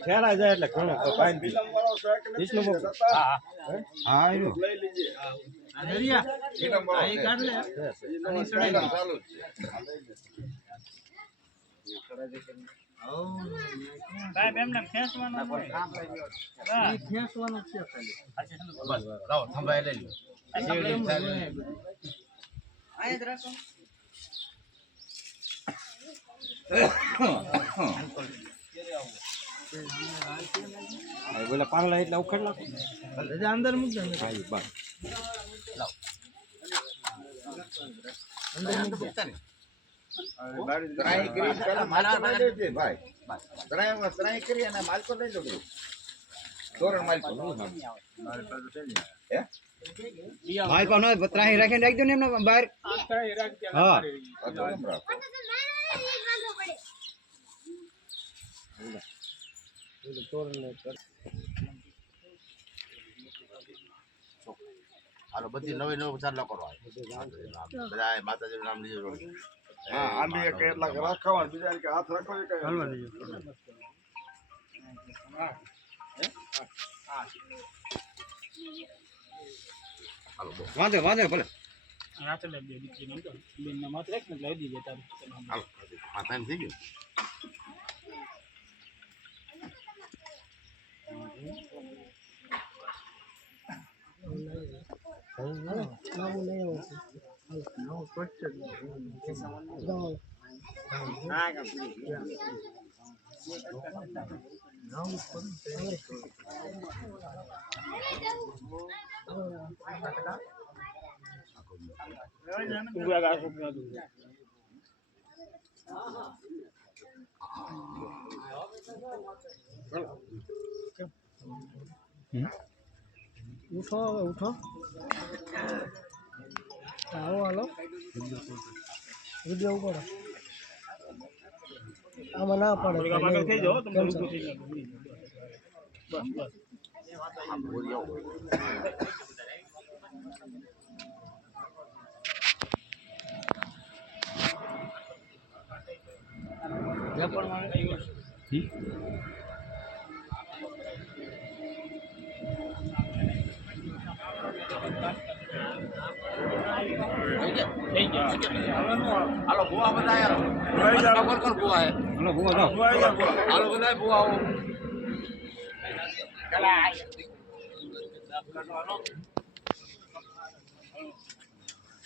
ખેલા જાય એટલે ઘણો પાણી વિલંબ વાળો વિષ્ણુ હા હા લઈ લીજે દરિયા વિલંબ વાળો આ કાઢ લે આની સડાઈ ચાલુ છે ભાઈ એમને ખેંચવાનો હા ખેંચવાનો છે ખાલી બસ લાવો થંભાઈ લઈ લો આય જ રાખો બોલે પાગલા એટલે ઉખડ નાખો અંદર મૂક દે ભાઈ બસ લાવ અંદર મૂક દે ટ્રાય કરી પેલા માલ તો લઈ લેજે ભાઈ ટ્રાય કરી અને માલ તો લઈ લો તોરણ માલ તો હે માલ કો નો ટ્રાય રાખીને રાખ દો ને એમને બહાર ટ્રાય રાખ દે હા હાલો બધી નવી નવી ચાલો કરો બધા માતાજીનું નામ લીધું હા આંબે કેટલાક રાખવા બીજા કે હાથ રાખો કે હાલવા દેજો હાલો વાંધો વાંધો ભલે આ તો લે બે દીકરી નો બેન ના માત્ર એક ને લઈ દીજે તારું હાલો માતા ને થઈ ગયું ઉઠો ઉઠો આવો હાલો વિડીયો ઉપર આમાં ના પડે થઈ જાઓ તમે ઊભું થઈ જાઓ બસ બસ આ બોલ્યો જે પણ મને આવ્યો છે હાલો ભુવા બધા યાર ખબર કોણ ભુવા હે હાલો ભુવા જાઓ હાલો બધા ભુવા આવો ચલા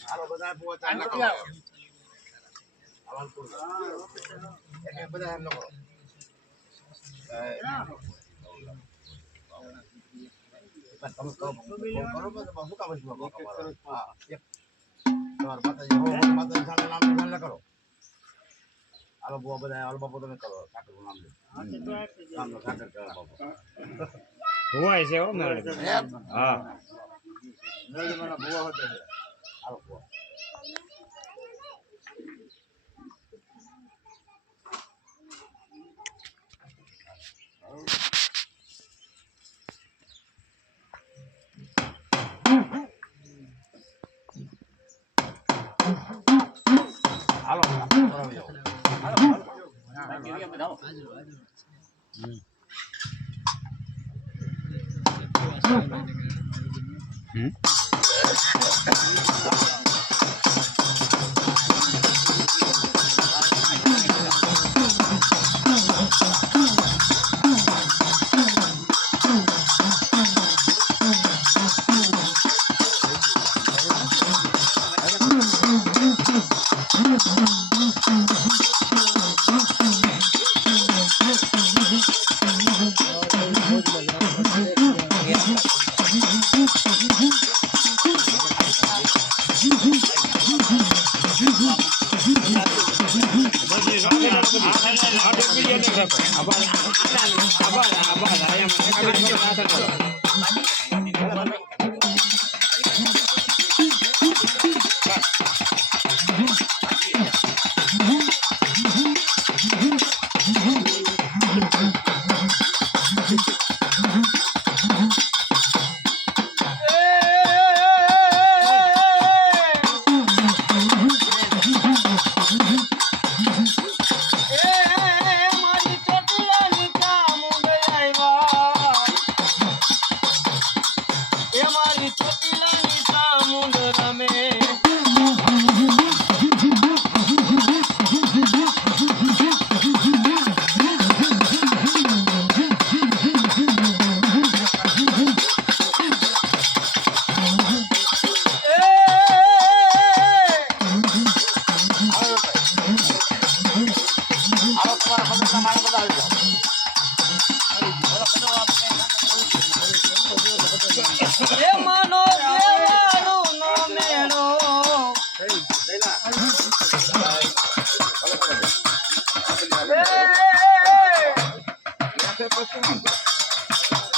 હાલો બધા ભુવા ચાલ નાખો હાલો બધા એમ લોકો તમે કરો શું કામ છે હા તમાર માતાજી સામે નામ ધ્યાન ન કરો હાલો બુઆ બધા હાલો બાપુ તમે કરો ઠાકરનું નામ લે નામ નો ઠાકર કરો બાપુ ભુવાય છે હો મેળે હા મેળે મને ભુવા હોતે હાલો ભુવા હાલો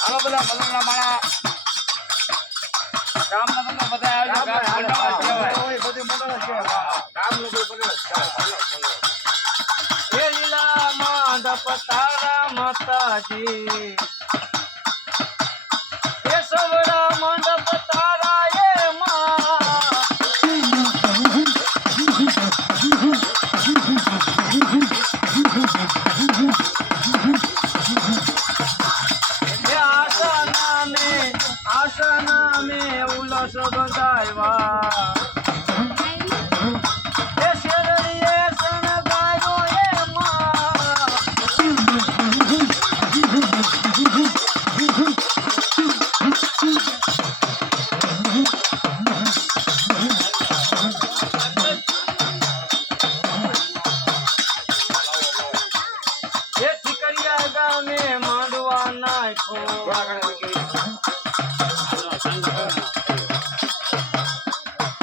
હાલો બધા મલમના માળા ગામના તમને બધા લીલા માંડપ તારા માતાજી એ સવડા મંડપ તારા એ આસના મે ઉલ્લાસ બંધાવ્યા એ શેરડીએ શણગાયો એ ઠીકરિયા ગામે માંડવા નાખ્યો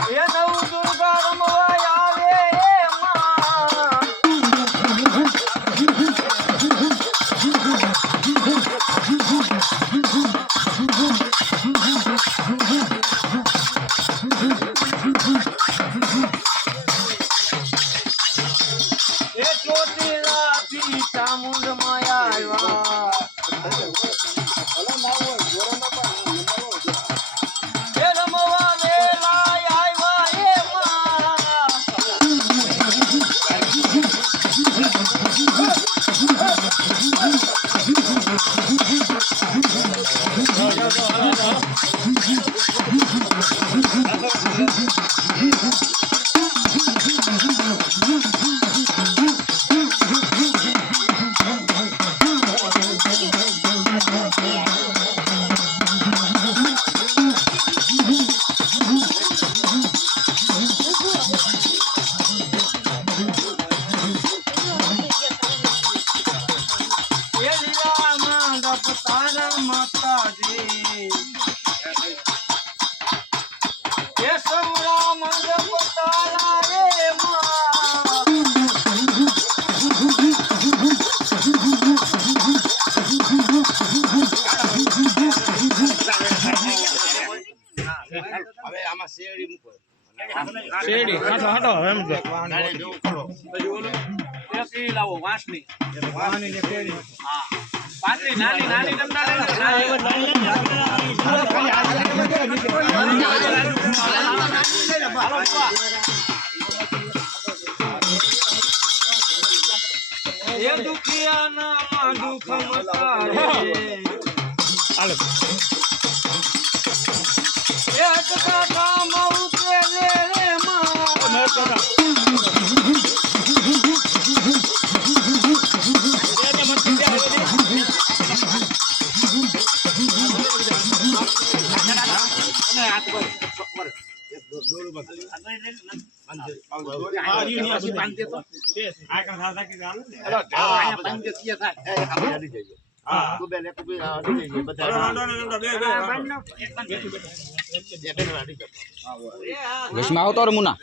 એ નવ દુર્ગા રમવા આવે એ ચોટીલાથી ચામુંડ માં આવ્યા એ રમવા વેલા તારા માતાજી એ સવડા મંડપ તારા રે હવે આમાં શેરડી મૂકો શેરડી હાટો એમ જો કરો એસી લાવો વાંસની વાંસની ને શેરડી હા પાતળી નાની નાની એ દુખિયાના દુઃખ મટાડે એ હટકા કામ ઉતરે રે વિશમાં આવતો રે મુના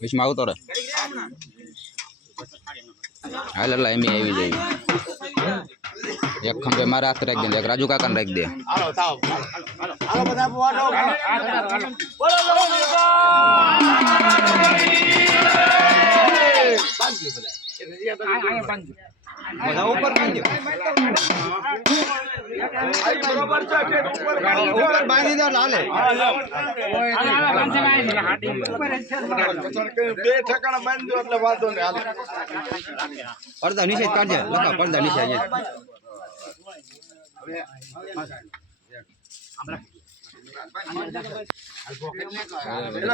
વિશમાં આવતો રે હાલ એટલે એમ આવી જાય એક ખંભે મારે હાથ રાખી દે એક રાજુ કાકાને રાખી દે ઉપર બાંધી દો લાલે બે ઠેકાણા બાંધી દો એટલે વાંધો ને હાલે પડદા નીચે કાઢજે લખા પડદા નીચે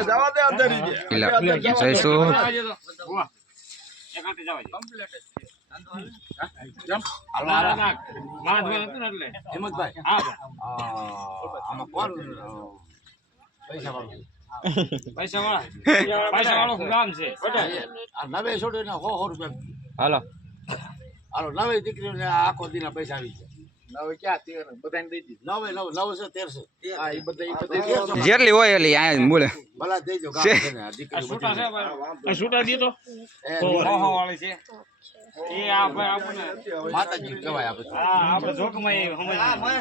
જવા દે અંદર પૈસા વાળો ગામ છે નવે છોડ્યો ને 100 રૂપિયા હાલો નવે દીકરીઓને આખો દીના પૈસા આવી જાય નવ ક્યાં 13 બધાને દઈ દીધું. નવ છે 13 છે. હા એ બધા જેટલી હોય એટલી અહીંયા મૂળે ભલા દેજો ગામ છે ને દીકરી છૂટા છે બધી. ભાઈ છૂટા દીધો ઓહો વાળી છે એ આ ભાઈ આપણે માતાજી કહેવાય આ બધું. હા આપણે જોકમાં એ સમજ આપણે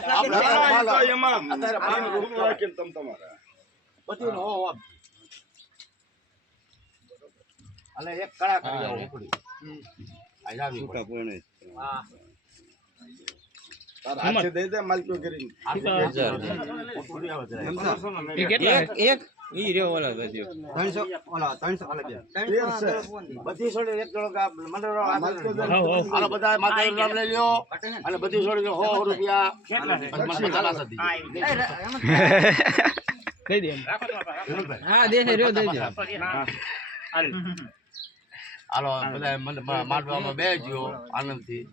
અત્યારે માનો રૂપિયો રાખીને તમ તમારે બધીનો હો અને એક કળા કરી જાવ ઉપડી આ જાવી હા તાર હાથે દઈ દે માલક્યો કરીને ઉપડી આવે જરા એ કેટલા એક ઈ રે ઓલા બધ્યો 300 ઓલા 300 આલે બે બધી છોડી એક જોડો મંડળો આલો બધા માતાનું નામ લઈ લ્યો અને બધી છોડી 100 રૂપિયા કેટલા છે મને ખાલા સદી દઈ દે હા દે રહ્યો દઈ દે હાલો બધા માંડવામાં બેસજો આનંદથી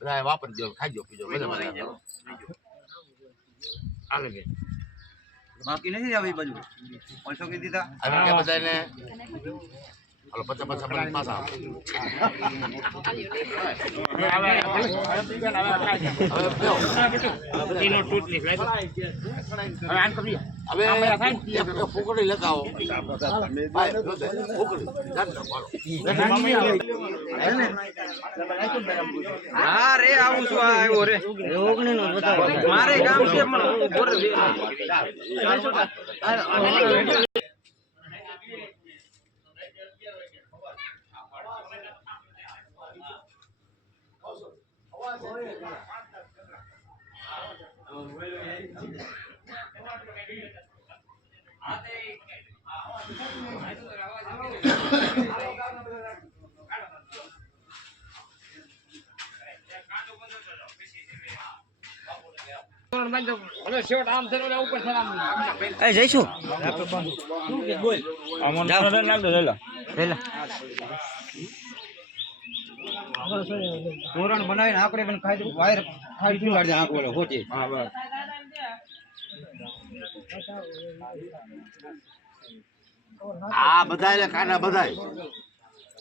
બધા વાપરજો ખાજો પીજો બધા આલે બે બાકી નથી આવી બાજુ 500 કી દીધા હવે કે બધાને હાલો 50 50 પાછા તીનો તૂટ નીકળે હવે આન કરી હવે એક ફૂકડી લેતા આવો ભાઈ ફૂકડી જાન હા રે આવું છું આવ્યો રે મારે કામ છે પણ ઉપર હવે શોટ આમ છે ઓલા ઉપર છે આમ એ જઈશું બોલ આમન નાખ દો લેલા તોરણ બનાવીને આપણે પણ ખાઈ વાયર ખાઈ પીવાડ દે આંખ ઓલો હોતી હા બસ આ બધાય કાના બધાય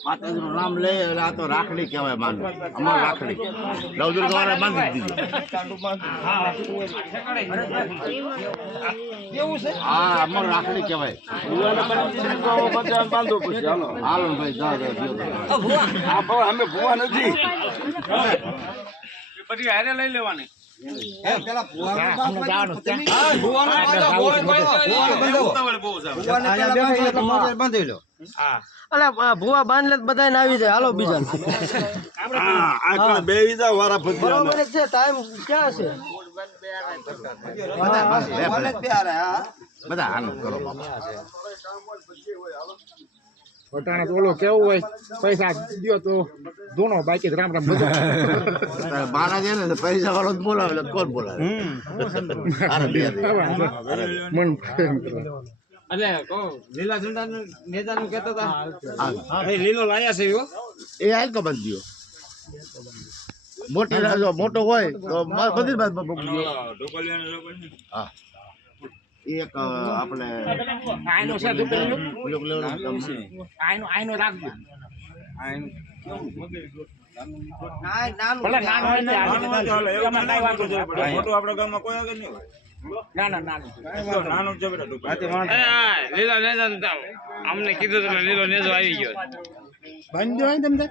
માતાજીનું નામ લે એટલે આ તો રાખડી કહેવાય માન અમાર રાખડી નવદુર્ગા વાળા બાંધી દીધી હા અમાર રાખડી કહેવાય હાલો ભાઈ જાઓ અમે ભૂવા નથી પછી હારે લઈ લેવાની ભુવા બાંધલે બધા આવી જાય હાલો બીજા બરોબર છે ટાઈમ ક્યાં છે બધા આનંદ કરો બાપા પટાણા તો ઓલો કેવું હોય પૈસા દયો તો દોનો બાકી રામ રામ બધું મારા છે ને પૈસા વાળો જ બોલાવે એટલે કોણ બોલાવે મન એટલે કો લીલા ઝંડા નેતાનું કહેતો હતા હા લીલો લાયા છે એ હાલ તો બંધ દો મોટી જો મોટો હોય તો બધી બાદ હા એક આપણે આઈનો છે આઈનો રાખજો ભલે નાનો હોય ને એમાં કઈ વાંધો છે મોટું આપણા ગામમાં કોઈ આગળ નહીં હોય ના નાનું છે બેટા લીલો નેજો અમને કીધું તમે લીલો નેજો આવી ગયો બંધ હોય તમને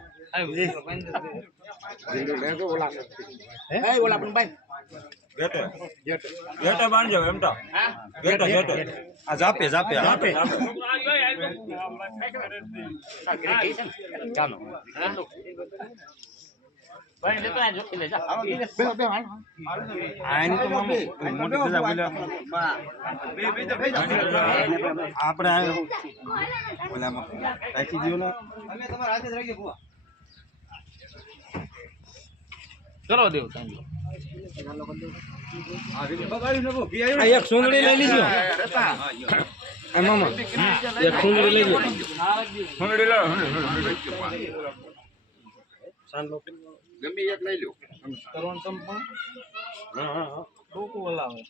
ઓલા પણ ભાઈ ગેટે ગેટે બાંધજો એમટા ગેટે ગેટે આ જાપે જાપે જાપે ચાલો ભાઈ લેતો આ જોકી લે જા બે આની તો મોટી સજા બોલ્યા આપણે ઓલામાં રાખી દયો ને અમે તમારા હાથે જ રાખીએ બુઆ કરો દેવ આ એક સુંદરી લઈ લીજો આ મામા એક સુંદરી લઈ લો હુંડી લો ગમે એક લઈ લો કરવાનું તમ પણ લોકો બોલાવે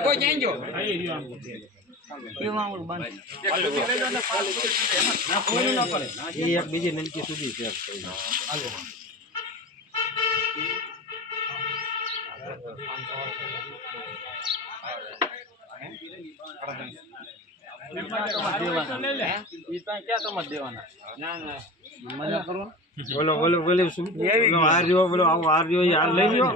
કોઈ ક્યાં ગયો એક બીજી નલકી સુધી છે બોલો બોલો બોલો શું હાર રહ્યો બોલો આવો હાર રહ્યો યાર લઈ લ્યો